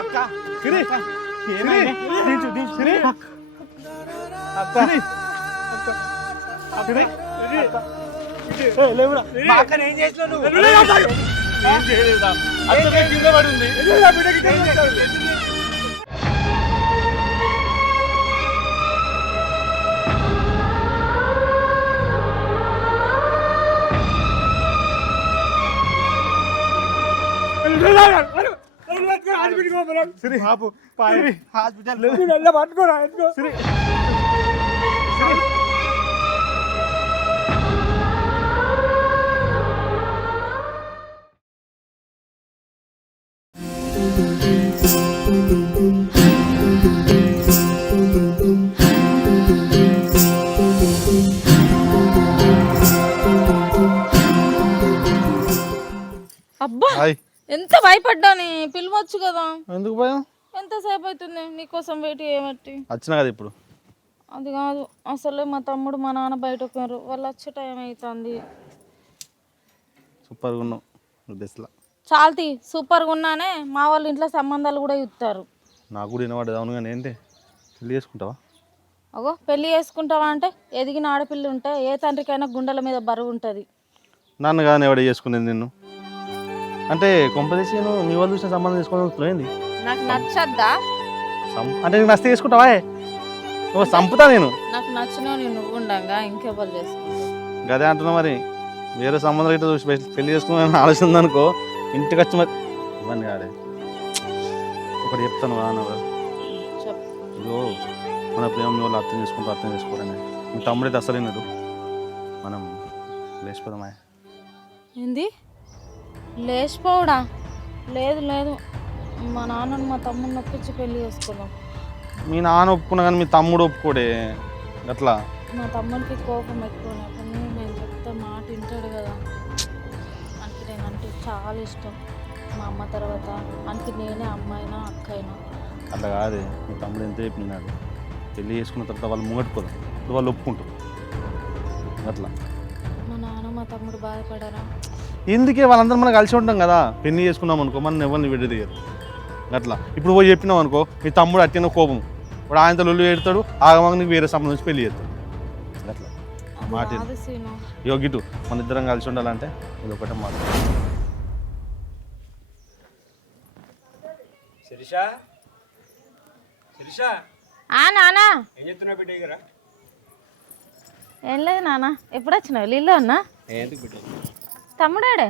అక్క సిరి ఏమైంది దించు దించు సిరి అక్క సిరి ఏ లేవురా మా అక్కని ఏం చేసినావు నువ్వు ఏం చేయలేదా అచ్చమే కింద పడింది అబ్బా ఎంత భయపడ్డాని పిలవచ్చు కదా. ఎందుకు భయం? ఎంతసేపు అవుతుంది నీకోసం వెయిట్ చేయబట్టి. వచ్చినా కదా ఇప్పుడు. అది కాదు అసలు మా తమ్ముడు మా నాన్న బయటకు పోయారు, వాళ్ళు వచ్చే టైం అవుతుంది. సూపర్గా ఉన్నావు డ్రెస్లా. చాల్తి సూపర్గా ఉన్నానే, మా వాళ్ళ ఇంట్లో సంబంధాలు కూడా ఇస్తారు. నాకు కూడా వినబడ్డది. అవును కానీ ఏంటి పెళ్ళి చేసుకుంటావా? అగో పెళ్ళి చేసుకుంటావా అంటే ఎదిగిన ఆడపిల్ల ఉంటే ఏ తండ్రికైనా గుండెల మీద బరువు ఉంటుంది. నన్ను కానీ ఎవడ చేసుకునేది నిన్ను అంటే కొంపదీసి నువ్వు మీ వాళ్ళు చూసిన సంబంధం తీసుకోవాలనుకునేది. నాకు నచ్చద్దా అంటే నీకు నచ్చ చేసుకుంటావా? నువ్వు చంపుతా నేను. నాకు నచ్చిన నువ్వు ఉండగా ఇంకెవరు చేసుకుంటావు? గదే అంటున్నా. మరి వేరే సంబంధాలు ఇట్లా చూసి పెళ్లి చేసుకున్నాను ఆలోచన ఉందనుకో, ఇంటికి వచ్చి మరి ఇవన్నీ కాదే. ఒకటి చెప్తాను ఇదో మన ప్రేమ మీ వాళ్ళు అర్థం చేసుకోరని. మీ తమ్ముడైతే అసలు వినడు. మనం లేచిపోదామా? ఏంది లేచిపోవడా? లేదు లేదు, మా నాన్నను మా తమ్ముడిని నొప్పించి పెళ్లి చేసుకున్నాం. మీ నాన్న ఒప్పుకున్నా కానీ మీ తమ్ముడు ఒప్పుకోడే అట్లా. మా తమ్ముడికి కోపం ఎక్కువ, కానీ నేను చెప్తే మాట వింటాడు కదా. అంటే నేనంటే చాలా ఇష్టం. మా అమ్మ తర్వాత అంటే నేనే అమ్మాయినా అక్కయినా. అట్లా కాదే, మీ తమ్ముడు ఎంత చెప్పినాడు. పెళ్ళి చేసుకున్న తర్వాత వాళ్ళు ముంగట్టుకోదు, వాళ్ళు ఒప్పుకుంటారు అట్లా. మా నాన్న మా తమ్ముడు బాధపడారా? ఎందుకే వాళ్ళందరూ మనం కలిసి ఉంటాం కదా. పెళ్లి చేసుకున్నాం అనుకో మనం ఎవరిని విడదీయరు అట్లా. ఇప్పుడు పోయి చెప్పినాం అనుకో, మీ తమ్ముడు అట్టిన కోపం ఇప్పుడు ఆయనతో లొల్లు పెడతాడు, ఆగమాగ నీకు వేరే సంబంధం నుంచి పెళ్లి చేస్తాడు అట్లా. మాట యోగిటు మన ఇద్దరం కలిసి ఉండాలంటే ఇది ఒకటే మాట. నానా ఏం లేదు నాన్న. ఎప్పుడు వచ్చినావు? ఇల్లు అన్నా తమ్ముడాడే.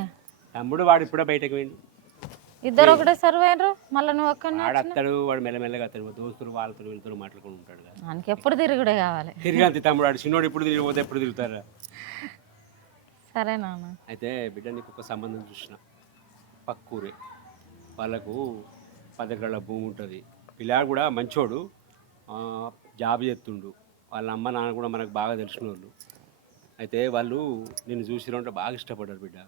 తమ్ముడు వాడు ఇప్పుడే బయటకు పోయిండు. ఇద్దరు ఒకటే సర్వేరు. మళ్ళీ నువ్వు ఒక్కనే అత్తడు. వాడు మెల్లమెల్లగా అతడు దోస్తులు వాళ్ళతో వీళ్ళతో మాట్లాడుకుని ఉంటాడు కదా. మనకి ఎప్పుడు తిరుగుడే కావాలి. తిరిగి తమ్ముడు వాడు చిన్నోడు ఎప్పుడు తిరిగిపోతే ఎప్పుడు తిరుగుతారా? సరే నాన్న. అయితే బిడ్డ నీకు ఒక సంబంధం చూసిన. పక్కూరే వాళ్ళకు 10 ఎకరాల భూమి ఉంటుంది. పిల్లాడు కూడా మంచోడు, జాబ్ చేస్తుండు. వాళ్ళ అమ్మ నాన్న కూడా మనకు బాగా తెలిసిన వాళ్ళు. అయితే వాళ్ళు నిన్ను చూసిరంటే బాగా ఇష్టపడ్డారు బిడ్డ.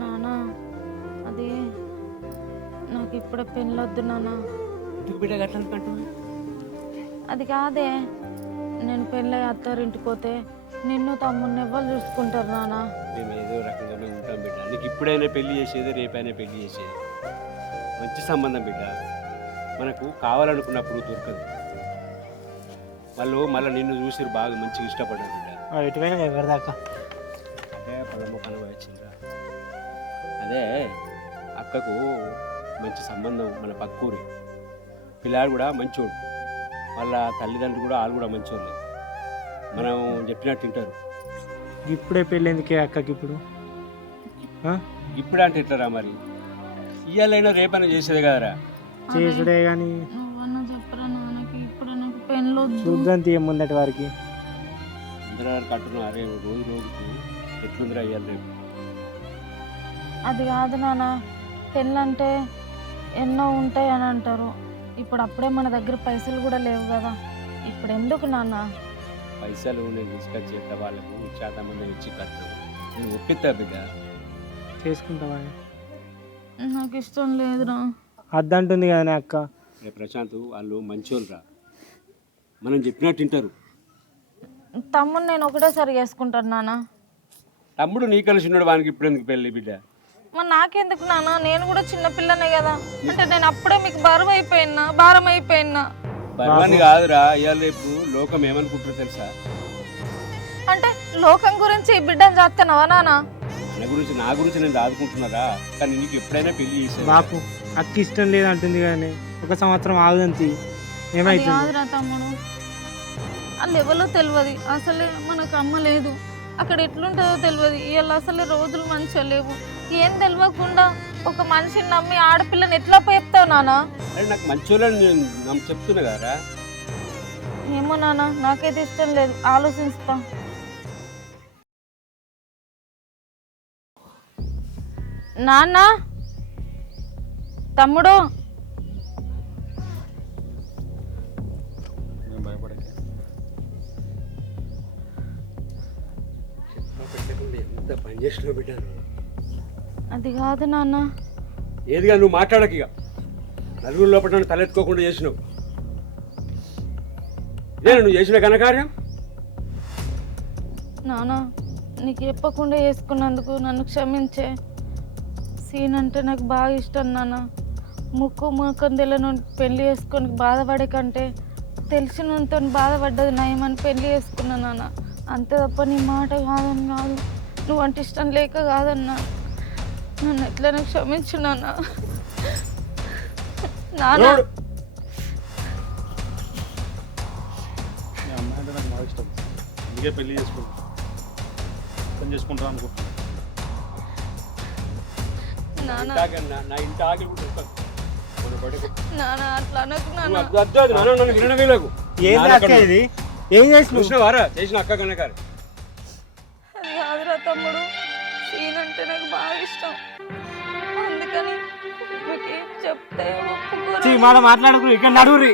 నాన్న అది నాకు ఇప్పుడే పెళ్ళొద్దు నాన్న. ఎందుకు బిడ్డ అట్లా అనుకుంటున్నా? అది కాదే, నేను పెళ్ళి అత్తారింటికి పోతే నిన్ను తమ్ముడిని ఎవరు చూసుకుంటారు నాన్న? మేము ఏదో రకంగానే ఉంటాం బిడ్డ. నీకు ఇప్పుడైనా పెళ్లి చేసేది, రేపైనా పెళ్లి చేసేది. మంచి సంబంధం బిడ్డ. మనకు కావాలనుకున్నప్పుడు దొరకదు. వాళ్ళు మళ్ళీ నిన్ను చూసి బాగా మంచిగా ఇష్టపడ్డారు బిడ్డ. ఎవరిదాకా అంటే పదమ్మకనం వచ్చిందా? అదే అక్కకు మంచి సంబంధం మన పక్కూరి. పిల్లాడు కూడా మంచోడు, వాళ్ళ తల్లిదండ్రులు కూడా వాళ్ళు కూడా మంచోళ్ళు. మనం చెప్పినట్టు తింటారు. ఇప్పుడే పెళ్ళి ఎందుకే అక్కకి? ఇప్పుడు అంటే ఎట్లరా మరి? ఇయ్యాలైనా రేపైనా చేసేదే కదరా. చేసుడే కానీ చెప్పరా నాన్నకి ఇప్పుడు నాకు పెళ్ళొద్దు. చూద్దాం తీయ ముందటి వారికి. అందరూ కట్టున్నారు. అరే రోజు రోజుకు ఎట్లుందిరా అయ్యాలి రేపు. అది కాదు నాన్న, పెళ్ళంటే ఎన్నో ఉంటాయి అని అంటారు. ఇప్పుడు అప్పుడే మన దగ్గర పైసలు కూడా లేవు కదా. ఇప్పుడు ఎందుకు నాన్న? పైసలు నేను తీసుకొచ్చేట వాళ్ళకు శాతమంది ఇచ్చి కట్టాను. నేను ఒప్పిస్తా బిడ్డ. చేసుకుంటావా? నాకు ఇష్టం లేదురా. అద్దంటుంది కదా అక్క. ప్రశాంత్ వాళ్ళు మంచోళ్ళురా, మనం చెప్పినట్టు తింటారు. తమ్ముడు నేను ఒకటేసారి చేసుకుంటాను నాన్న. తమ్ముడు నీ కలిసి ఉన్నాడు, వానికి ఇప్పుడు ఎందుకు పెళ్ళి బిడ్డ? మరి నాకెందుకు నాన్న, నేను కూడా చిన్నపిల్లనే కదా. అంటే నేను అప్పుడే మీకు భారం అయిపోయినా. భగవాన్ని కాదురా, ఇవాళ రేపు లోకం ఏమనుకుంటారో తెలుసా? అంటే లోకం గురించి ఈ బిడ్డను చేస్తున్నావా నాన్న? నా గురించి నేను దాదుకుంటున్నారా, కానీ నీకు ఎప్పుడైనా పెళ్లి చేసాను. బాపు అక్క ఇష్టం లేదు అంటుంది కానీ 1 సంవత్సరం ఆగుదంతి అది ఏమైతుంది? కాదురా తమ్ముడు, వాళ్ళు ఎవరో తెలియదు. అసలే మనకు అమ్మ లేదు, అక్కడ ఎట్లుంటుందో తెలియదు. ఇవాళ అసలే రోజులు మంచిగా లేవు. ఏం తెలియకుండా ఒక మనిషిని నమ్మి ఆడపిల్లని ఎట్లా చెప్తావు నాన్న? అరే నాకు మంచోళ్ళని నేను చెప్తున్నా కదరా. ఏమో నాన్న, నాకైతే ఇష్టం లేదు, ఆలోచిస్తా. నాన్న, తమ్ముడు, నేను భయపడకే. ఎంత పని చేసినా బిడ్డాను. అది కాదు నాన్న. ఏదిగా నువ్వు మాట్లాడక, ఇక నలుగురు లోపల నన్ను తలెత్తుకోకుండా చేసినావు. ఇదే నువ్వు చేసిన ఘనకార్యం. నాన్న, నీకు చెప్పకుండా చేసుకున్నందుకు నన్ను క్షమించే. సీన్ అంటే నాకు బాగా ఇష్టం నాన్న. ముఖం తెలియని పెళ్లి చేసుకొని బాధపడే కంటే తెలిసినంత బాధపడ్డది నయమని పెళ్లి చేసుకున్నా నాన్న. అంతే తప్ప నీ మాట కాదని కాదు, నువ్వు అంటే ఇష్టం లేక కాదన్నా. నన్ను ఎట్లైనా క్షమించు నాన్న. నాన్న, మీ అమ్మాయి అంటే నాకు బాగా ఇష్టం, అందుకే పెళ్లి చేసుకుంటాను అనుకుంటున్నాను. నాన్న, నా ఇంటి ఆగి నాన్న అట్లా అనకు నాన్న. ఏంది అక్క ఇది? ఏం చేసినావు? చూసినవారా చేసిన అక్క ఘనకార్యం. అది కాదురా తమ్ముడు, సీన్ అంటే నాకు బాగా ఇష్టం. అందుకని మీకు చెప్తే ఒప్పుకోరు. మాట మాట్లాడకు, ఇక్కడ నడువురి.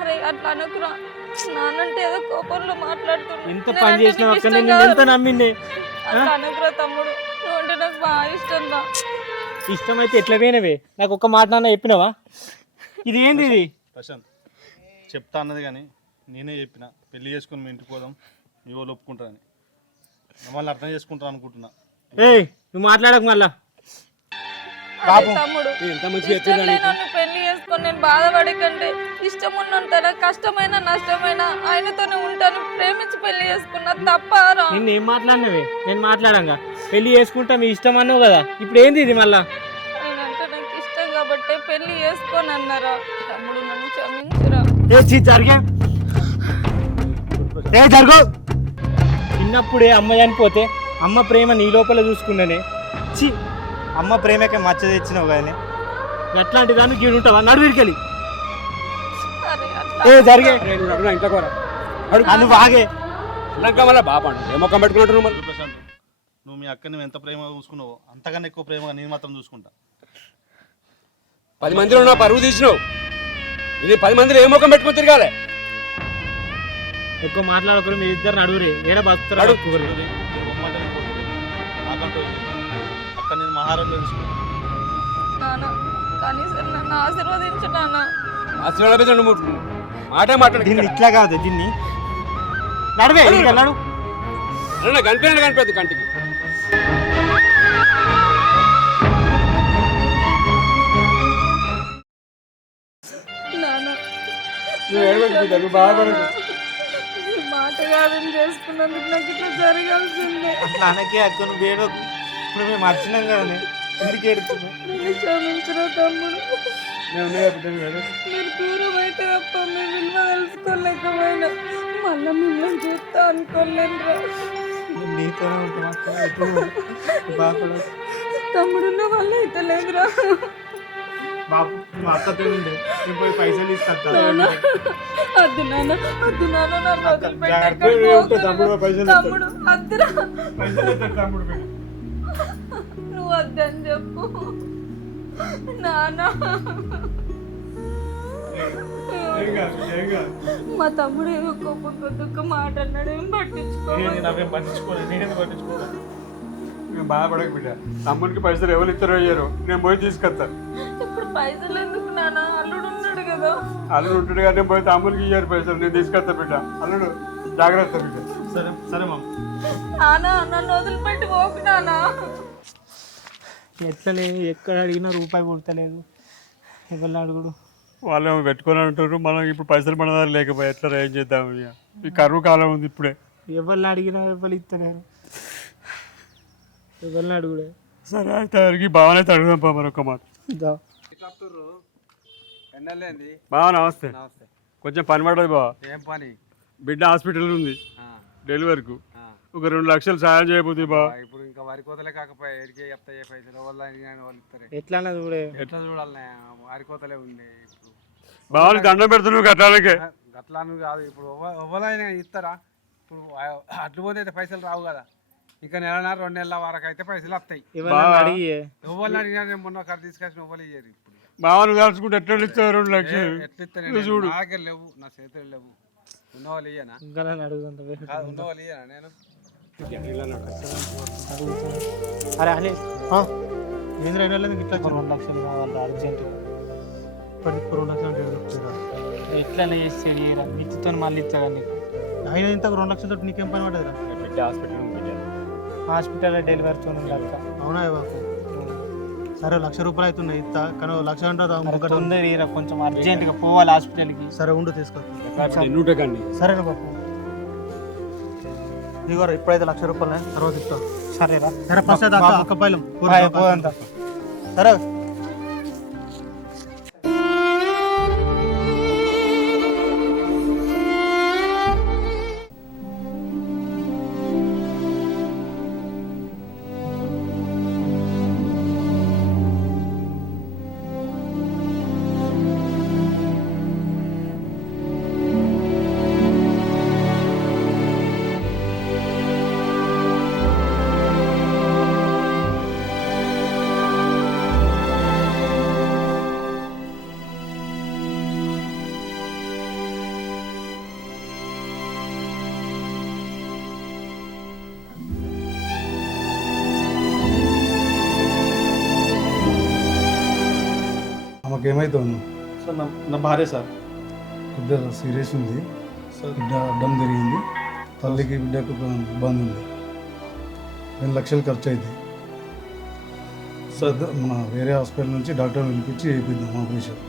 అరే అట్లా అనకురా, నానంటే ఏదో కోపంలో మాట్లాడుతున్నా. ఎంత పని చేసినావు అక్క, నేను ఎంత నమ్మిండే. అట్లా అనకురా తమ్ముడు, నువ్వు అంటే నాకు బాగా ఇష్టం రా. ఇష్టమైతే ఎట్లా పోయినవే? నాకు ఒక్క మాట నాన్న చెప్పినావా? ఇది ఏంది ఇది? ప్రశాంత్ చెప్తా అన్నది కానీ నేనే చెప్పిన పెళ్లి చేసుకుని మీ ఇంటికి పోదాం, మీ వాళ్ళు ఒప్పుకుంటారని. మమ్మల్ని అర్థం చేసుకుంటారు అనుకుంటున్నా. ఏయ్ నువ్వు మాట్లాడకు మళ్ళా. అరే తమ్ముడు, ఎంత మంచిగా ఇష్టం లేనోడిని పెళ్లి చేసుకొని నేను బాధపడే కంటే ఇష్టం ఉన్నంత కష్టమైన నష్టమైన ఆయనతోనే ఉంటాను ప్రేమించి పెళ్లి చేసుకున్నా తప్పారా? నిన్ను ఏం మాట్లాడినవే? నేను మాట్లాడంగా పెళ్లి చేసుకుంటా మీ ఇష్టం అన్నావు కదా, ఇప్పుడు ఏంది ఇది మళ్ళా? నేనంటే నాకు ఇష్టం కాబట్టి పెళ్లి చేసుకొని అన్నారా. తమ్ముడు నన్ను క్షమించురా. జరుగు. చిన్నప్పుడే అమ్మ చనిపోతే అమ్మ ప్రేమ నీ లోపల చూసుకున్నానే. చి, అమ్మ ప్రేమకే మచ్చ తెచ్చినావు కానీ ఎట్లాంటి దాన్ని గీడు ఉంటావా? నడువిరికెళ్ళి. అరే అట్లా జరిగే ఇంట్లో కూడా నువ్వు ఆగే. మళ్ళీ బాబా ఏ మొక్కం పెట్టుకున్నట్టు మరి. ప్రశాంత్, నువ్వు మీ అక్కని ఎంత ప్రేమగా చూసుకున్నావో అంతకన్నా ఎక్కువ ప్రేమగా నేను మాత్రం చూసుకుంటా. 10 మందిలో నా పరువు తీసినావు, ఇది 10 మందిలో ఏ మొక్కం పెట్టుకుని తిరగాలి. ఎక్కువ మాట్లాడకూడదు, మీ ఇద్దరు నడువురే. ఏడ బతుకుతారు నాకంటూ అక్క నేను మహారాజు తెలుసుకున్నాను. నాన్న, కనీసం నన్ను ఆశీర్వదించు నాన్న. ఆశీర్వాద మాటే మాట్లాడు. దీన్ని ఇట్లా కాదు, దీన్ని నడివే నడు. కనిపించండి కనిపెద్దు కంటికి. నాన్న, నువ్వు బాధపడదు. ఈ మాటగారిని చేసుకున్నందుకు నాకు ఇట్లా జరగాల్సిందే. అట్లా అనకే అక్క, నువ్వు వేడకు. ఇప్పుడు మేము వచ్చినాం కదా, ఎందుకు ఏడుతున్నావు? నన్ను క్షమించురా తమ్ముడు. మీరు దూరం అయితే తప్ప మీ విలువ తెలుసుకోలేకపోయినా మళ్ళీ మిమ్మల్ని చూస్తా అనుకోలేనురా. నీతోనే ఉంటున్నా బాధపడదు. తమ్ముడు నా వల్ల అయితే లేదురా. బాబు నువ్వు అక్కతో ఉండే, నేను పోయి పైసలు తీసుకొస్తా. వద్దు నాన్న, వద్దు నాన్న, నన్ను జాగ్రత్తగా ఉంటే తమ్ముడు పైసలు తమ్ముడు వద్దురా. పైసలు ఇస్తాడు తమ్ముడు. నువ్వు వద్దని చెప్పు నాన్న. మా తమ్ముడు ఏదో కోపం కొద్దిగా మాట అన్నాడు, ఏం పట్టించుకోవాలి. నాకేం పట్టించుకోలేదు, నేనేది పట్టించుకోలేదు. మేము బాధపడక బిడ్డ, తమ్ముడికి పైసలు ఎవరు ఇస్తారో అయ్యారు, నేను పోయి తీసుకొస్తా. ఇప్పుడు పైసలు ఎందుకు నాన్న, అల్లుడు ఉన్నాడు కదా. అల్లుడు ఉంటాడు కానీ పోయి తమ్ముడికి ఇయ్యారు పైసలు, నేను తీసుకొస్తా బిడ్డ. అల్లుడు జాగ్రత్త బిడ్డ. సరే సరే మామ. నాన్న, నన్ను వదిలిపెట్టి పోకు నాన్న. ఎట్లనే ఎక్కడ అడిగినా రూపాయి కొడతలేదు, ఎవరిని అడుగుడు. వాళ్ళు ఏమో పెట్టుకొని అంటారు, మనం ఇప్పుడు పైసలు పడదారు లేకపోతే ఎట్లా ఏం చేద్దాం ఇక ఈ కరువు కాలం ఉంది ఇప్పుడే. ఎవరిని అడిగినా ఎవరు ఇస్తలేరు, ఎవరిని అడుగుడే. సరే అయితే అడిగి బాగానైతే అడుగుదాం పా మరొక మాట. దా. బాగా నమస్తే. కొంచెం పని పడదు బావ. ఏం పని? బిడ్డ హాస్పిటల్ ఉంది డెలివరీకు, ఒక 2 లక్షలు సాయం చేయబోతుంది బా. ఇప్పుడు ఇంకా వరి కోతలే కాకపోతే ఎడికే చెప్తాయి పైసలు వాళ్ళు ఇస్తారు. ఎట్లా అన్నది చూడే. ఎట్లా చూడాలి? వరి కోతలే ఉంది ఇప్పుడు. బాగా దండం పెడుతున్నావు కట్టాలకే. గట్లాను కాదు, ఇప్పుడు ఎవరైనా ఇస్తారా? ఇప్పుడు అట్లు పోతే అయితే పైసలు రావు కదా. ఇంకా నెలన్నర 2 నెలల వరకు అయితే పైసలు వస్తాయి. ఎవరిని అడిగి ఎవరిని అడిగినా నేను మొన్న కట్ట తీసుకొచ్చిన ఎవరు ఇయ్యారు. ఇప్పుడు బావను దాచుకుంటే ఎట్లా ఇస్తావు 2 లక్షలు? ఎట్లా ఇస్తాను? చూడు నా దగ్గర లేవు, నా చేతులు లేవు. ఉన్నవాళ్ళు ఇయ్యనా? ఇంకా నన్ను అడుగుతుంటా. ఉన్నవాళ్ళు ఇయ్యనా నేను? అరే అలే ఏంద్ర అయినా ఇట్లా 2 లక్షలు కావాలి అర్జెంటుగా. ఇప్పటికి 2 లక్షలు ఎట్లయినా చేసి చేయరా, మిత్తితో మళ్ళీ ఇచ్చా నీకు. అయినా ఇంత 2 లక్షలతో నీకేం పని పడదురా? బిడ్డ హాస్పిటల్ ఉంది. హాస్పిటల్లో డెలివరీ చూడండి అక్క. అవునా బాపు? సరే 1,00,000 రూపాయలు అవుతున్నాయి ఇస్తా, కానీ 1,00,000 అంటే తొందర కొంచెం అర్జెంటుగా పోవాలి హాస్పిటల్కి. సరే ఉండు తీసుకో. నూటకండి. సరేనా బాపు? ఇదిగో ఇప్పుడైతే 1,00,000 రూపాయలు, తర్వాత ఇస్తా. సరేరా. సరే ఫస్ట్ ఒక్క పైలం పోదంతా. సరే. ఏమైతుంది? సార్ నా భార్య సార్ కొద్దిగా సీరియస్ ఉంది. బిడ్డ అడ్డం జరిగింది, తల్లికి బిడ్డకు ఇబ్బంది ఉంది. 2 లక్షలు ఖర్చు అవుతాయి. మన వేరే హాస్పిటల్ నుంచి డాక్టర్ని పిలిపించి చేయిద్దాం ఆపరేషన్.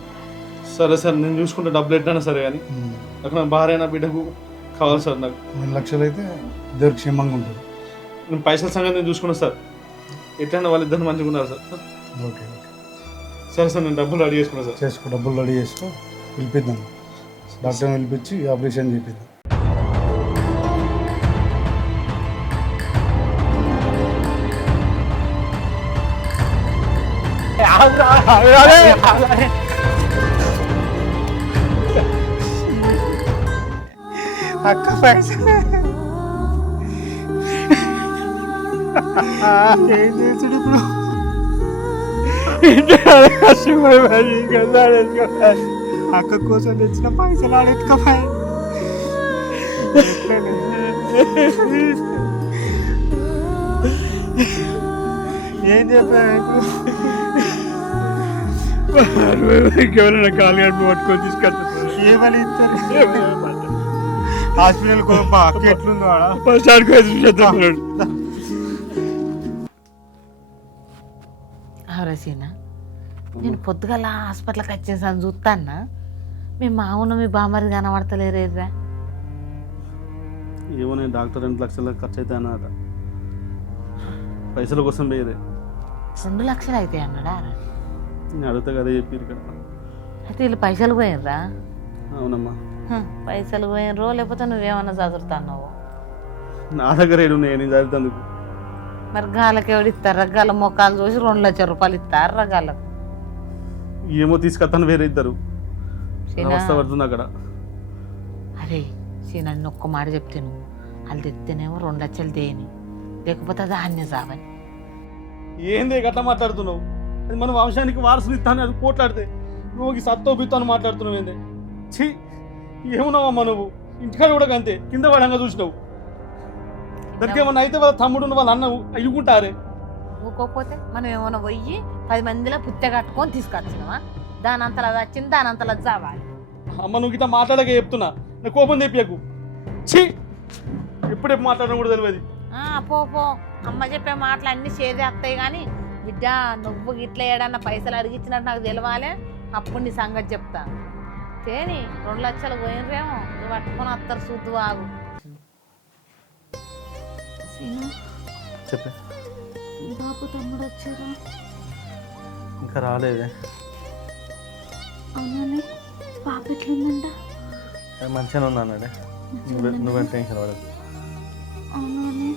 సరే సార్, నేను చూసుకుంటే డబ్బులు ఎట్లయినా సరే, కానీ నాకు నా భార్య నా బిడ్డకు కావాలి సార్. నాకు 2 లక్షలు అయితే ఇద్దరు క్షేమంగా ఉంటుంది. నేను పైసల సంగతి నేను చూసుకున్నాను సార్, ఎట్లయినా వాళ్ళిద్దరు మంచిగా ఉన్నారు సార్. ఓకే ఓకే సరే సార్, నేను డబ్బులు రెడీ చేసుకున్నాను సార్. చేసుకో, డబ్బులు రెడీ చేసుకో, పిలిపిద్దాం. డాక్టర్ని పిలిపించి ఆపరేషన్ చేపిద్దాం. అక్క పైసలు ఏం చేసుడు ఇప్పుడు? అక్క కోసం తెచ్చిన పైసలు ఆడెత్తుకపోయి ఏం చెప్పాను ఇప్పుడు? ఎవరైనా కాలు గంట పట్టుకొని తీసుకెళ్తారు. ఏమని ఇస్తారు? హాస్పిటల్ కోపా అక్క ఎట్లుందో ఆడ ఫస్ట్ ఆడికి చూసేద్దాం. రసీనా, నేను పొద్దుగల హాస్పిటల్కి వచ్చేసాను చూస్తాన్నా, మీ మామూలు మీ బామ్మరి కనబడతలేరేరా? ఏమో, నేను డాక్టర్ 2 లక్షల ఖర్చు అయితే అన్నమాట, పైసల కోసం పోయేదే. 2 లక్షలు అయితే అన్నాడా? నేను అడుగుతా కదా చెప్పి ఇక్కడ. అయితే వీళ్ళు పైసలు పోయినరా? అవునమ్మా. పైసలు పోయినరో లేకపోతే నువ్వేమన్నా చదువుతున్నావు? నా దగ్గర ఏడు ఉన్నాయి, నేను చదువుతాను. మరి గాలకి ఎవడు ఇస్తారు? రగ్గాల మొక్కలు చూసి 2 లక్షల రూపాయలు ఇస్తారు రగ్గాలకు. ఏమో తీసుకొస్తాను, వేరే ఇద్దరు అవస్థ పడుతుంది అక్కడ. అరే సీనన్ను ఒక్క మాట చెప్తే నువ్వు వాళ్ళు తెస్తేనేమో 2 లక్షలు దేని, లేకపోతే అది అన్య సావని. ఏంది గట్లా మాట్లాడుతున్నావు? అది మన వంశానికి వారసులు ఇస్తాను, అది పోట్లాడితే నువ్వు ఈ సత్తో బిత్తాను మాట్లాడుతున్నావు. ఏంది ఛీ, ఏమున్నావమ్మా నువ్వు? ఇంటికాడ కూడా అంతే, కింద పడంగా చూసినావు. దానికి ఏమన్నా అయితే వాళ్ళ తమ్ముడు వాళ్ళ అన్న అయ్యుకుంటారే. ఊకోకపోతే మనం ఏమైనా పోయి 10 మందిలో పుత్తె కట్టుకొని తీసుకొచ్చినావా? దాని అంతలా వచ్చింది, దాని అంతలా చావాలి. అమ్మ నువ్వు గిట్లా మాట్లాడక చెప్తున్నా, నా కోపం తెప్పియకు. ఛీ, ఎప్పుడెప్పుడు మాట్లాడడం కూడా తెలియదు. పో పో, అమ్మ చెప్పే మాటలు అన్నీ చేదే వస్తాయి కానీ బిడ్డ నువ్వు ఇట్లా ఏడన్నా పైసలు అడిగించినట్టు నాకు తెలవాలి, అప్పుడు నీ సంగతి చెప్తా. తేని 2 లక్షలు పోయినరేమో, నువ్వు పట్టుకొని వస్తారు చూద్దు ఆగు. సీను, చెప్పే. బాబు తమ్ముడు వచ్చారా? ఇంకా రాలేదే. అవునండి, పాప ఎట్లుందంట? మంచిగానే ఉన్నానండి, నువ్వేం టెన్షన్ పడదు. అవునండి,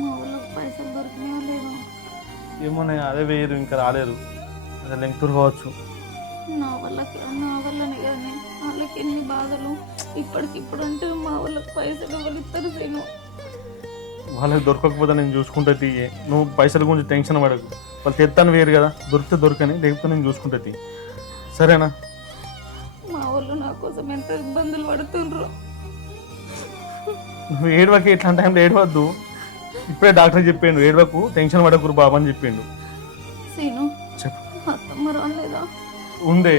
మా ఊళ్ళోకి పైసలు దొరికినాయో లేదో? ఏమోనే, అదే వేయరు, ఇంకా రాలేరు, అదే లెంగ్తూరు కావచ్చు. నా వల్లనే కానీ వాళ్ళకి ఎన్ని బాధలు. ఇప్పటికిప్పుడు అంటే మా వాళ్ళకి పైసలు ఎవరు ఇస్తారు సీను? వాళ్ళకి దొరకకపోతే నేను చూసుకుంటే తీయే, నువ్వు పైసల గురించి టెన్షన్ పడకు. వాళ్ళు తెస్తాను వేరు కదా, దొరికితే దొరకని, లేకపోతే నేను చూసుకుంటే తీ, సరేనా? మా వాళ్ళు నా కోసం ఎంత ఇబ్బందులు పడుతుండ్రు. నువ్వు ఏడవకి, ఇట్లాంటి టైంలో ఏడవద్దు. ఇప్పుడే డాక్టర్ చెప్పిండు, ఏడవకు, టెన్షన్ పడకురు బాబు అని చెప్పిండు. సీను, చెప్పు. అత్తమ్మ రాలేదా? ఉందే,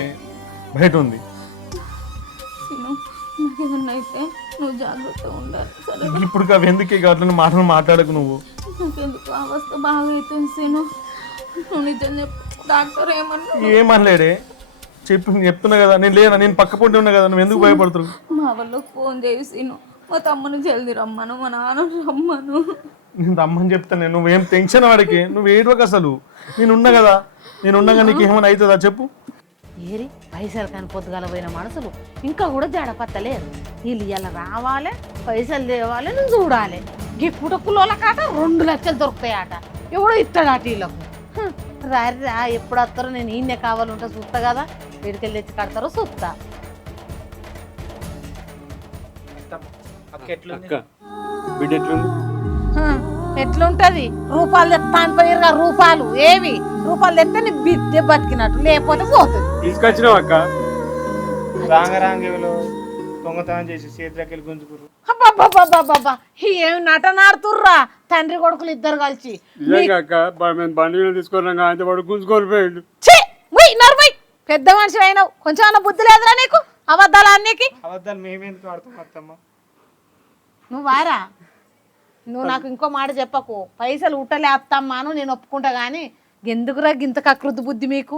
బయట ఉంది. సీను, నాకు ఏమన్నా అయితే నువ్వు జాగ్రత్తగా ఉండాలి, సరే? ఇప్పుడు అవి ఎందుకే అట్లా మాటలు మాట్లాడకు నువ్వు. నాకెందుకు అవస్థ బాగా అవుతుంది సీను. నువ్వు నిజం చెప్పు, డాక్టర్ ఏమన్నా? ఏమనలేడే, చెప్తున్నా కదా, నేను లేనా, నేను పక్క పొంటి ఉన్నా కదా, నువ్వు ఎందుకు భయపడుతున్నావు? మా వాళ్ళకి ఫోన్ చేయి సీను, మా తమ్ముని జల్దీ రమ్మను, మా నాన్న రమ్మను. నేను రమ్మని చెప్తాను, నువ్వేం టెన్షన్ వాడికి, నువ్వు ఏడవకు అసలు. నేనున్నా కదా, నేనున్నాగా నీకు ఏమైనా అవుతుందా చెప్పు? ఏరి పైసలు కానీ పొద్దుగాల పోయిన మనసులు ఇంకా కూడా జడపత్తలేరు. వీళ్ళు ఇలా రావాలి, పైసలు తేవాలి, నేను చూడాలి. ఈ పుటకుల కాట 2 లక్షలు దొరుకుతాయట, ఎవడో ఇస్తాడట వీళ్ళకు. రా ఎప్పుడు వస్తారో, నేను ఈయనే కావాలంటే చూస్తా కదా, ఎడికెళ్ళి తెచ్చి కడతారో చూస్తా. అక్క బిడ్డ ఎట్లుంది? ఎట్లుంటది? రూపాయలు తెస్తా అని పోయిరుగా, రూపాయలు ఏవి? రూపాయలు తెస్తే నీ బిడ్డ బతికినట్టు, లేకపోతే పోతుంది. తీసుకొచ్చినావు అక్క? రాంగరాంగలో దొంగతనం చేసి చేతులకి గుంజుకురు. అబ్బా, ఏమి నటనాడుతుర్రా తండ్రి కొడుకులు ఇద్దరు కలిసి. నిజంగా అక్క, మేము బండి మీద తీసుకున్నాం, ఆయన వాడు గుంజుకొని పోయిండు. నర్మై, పెద్ద మనిషి అయినావు, కొంచెం అన్న బుద్ధి లేదురా నీకు? అబద్ధాలు అన్నికి అబద్ధాలు మేమేందుకు ఆడుతాం అత్తమ్మ? నువ్వు వారా, నువ్వు నాకు ఇంకో మాట చెప్పకు. పైసలు ఉట్టలే అత్తమ్మాను నేను ఒప్పుకుంటా, కానీ ఎందుకురా గింత కకృతి బుద్ధి మీకు?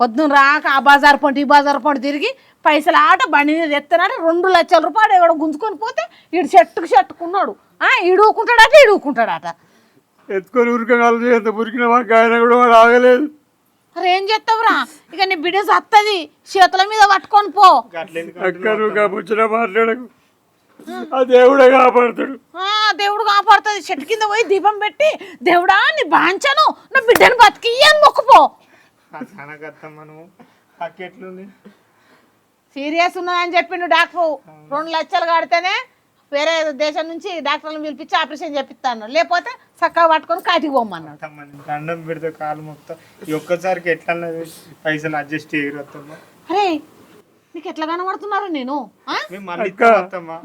పొద్దున్న రాక ఆ బజార్ పంట ఈ బజార్ పంట తిరిగి పైసలు ఆట బండి మీద ఎత్తనాడు 2 లక్షల రూపాయలు ఎవడో గుంజుకొని పోతే ఈడు చెట్టుకున్నాడు. ఈడుకుంటాడట ఈడుకుంటాడట. ఎత్తుకొని ఉరకగాలు ఎంత ఉరికిన మాకు ఆయన కూడా వాడు ఆగలేదు. మరి ఏం చేస్తావురా? ఇక నీ బిడ్డ సత్తది, చేతుల మీద పట్టుకొని పో. అక్క నువ్వు ముచ్చట మాట్లాడకు, ఆ దేవుడే కాపాడుతాడు. దేవుడు కాపాడుతుంది. చెట్టు కింద పోయి దీపం పెట్టి, దేవుడా నీ బాంచను, నా బిడ్డను బతికి అని మొక్కుపో. ఎట్లుంది? సీరియస్ ఉన్నదని చెప్పిండు డాక్టర్. 2 లక్షలు కడితేనే వేరే దేశం నుంచి డాక్టర్లను పిలిపించి ఆపరేషన్ చేపిస్తాను, లేకపోతే చక్కగా పట్టుకొని కాటికి పోమన్నాడు. దండం పెడితే కాలు మొత్తం ఒక్కసారికి ఎట్లా పైసలు అడ్జస్ట్ చేయరు అత్తమ్మ. అరే నీకు ఎట్లా కనబడుతున్నారు? నేను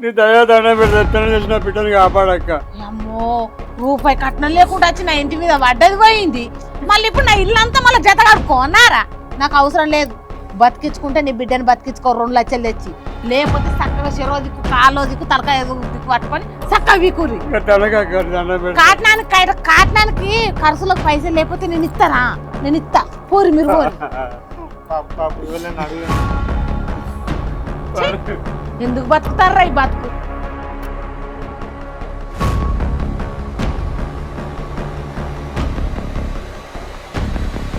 నీ దయా దండం పెడతాను చేసిన బిడ్డను కాపాడక్క. అమ్మో, రూపాయి కట్నం లేకుండా వచ్చి నా ఇంటి మీద పడ్డది పోయింది. మళ్ళీ ఇప్పుడు నా ఇల్లు అంతా మళ్ళీ జత కడుక్కో అన్నారా? నాకు అవసరం లేదు. బతికించుకుంటే నీ బిడ్డని బతికించుకో 2 లక్షలు తెచ్చి, లేకపోతే చక్కగా చెరో దిక్కు కాలో దిక్కు తలకాయ దిక్కు పట్టుకొని చక్కగా వీకూరి. కాటనానికి ఖర్చులకు పైసలు లేకపోతే నేను ఇస్తారా? నేను ఇస్తా, పోరి మీరు పోరి. ఎందుకు బతుకుతారా ఈ బతుకు?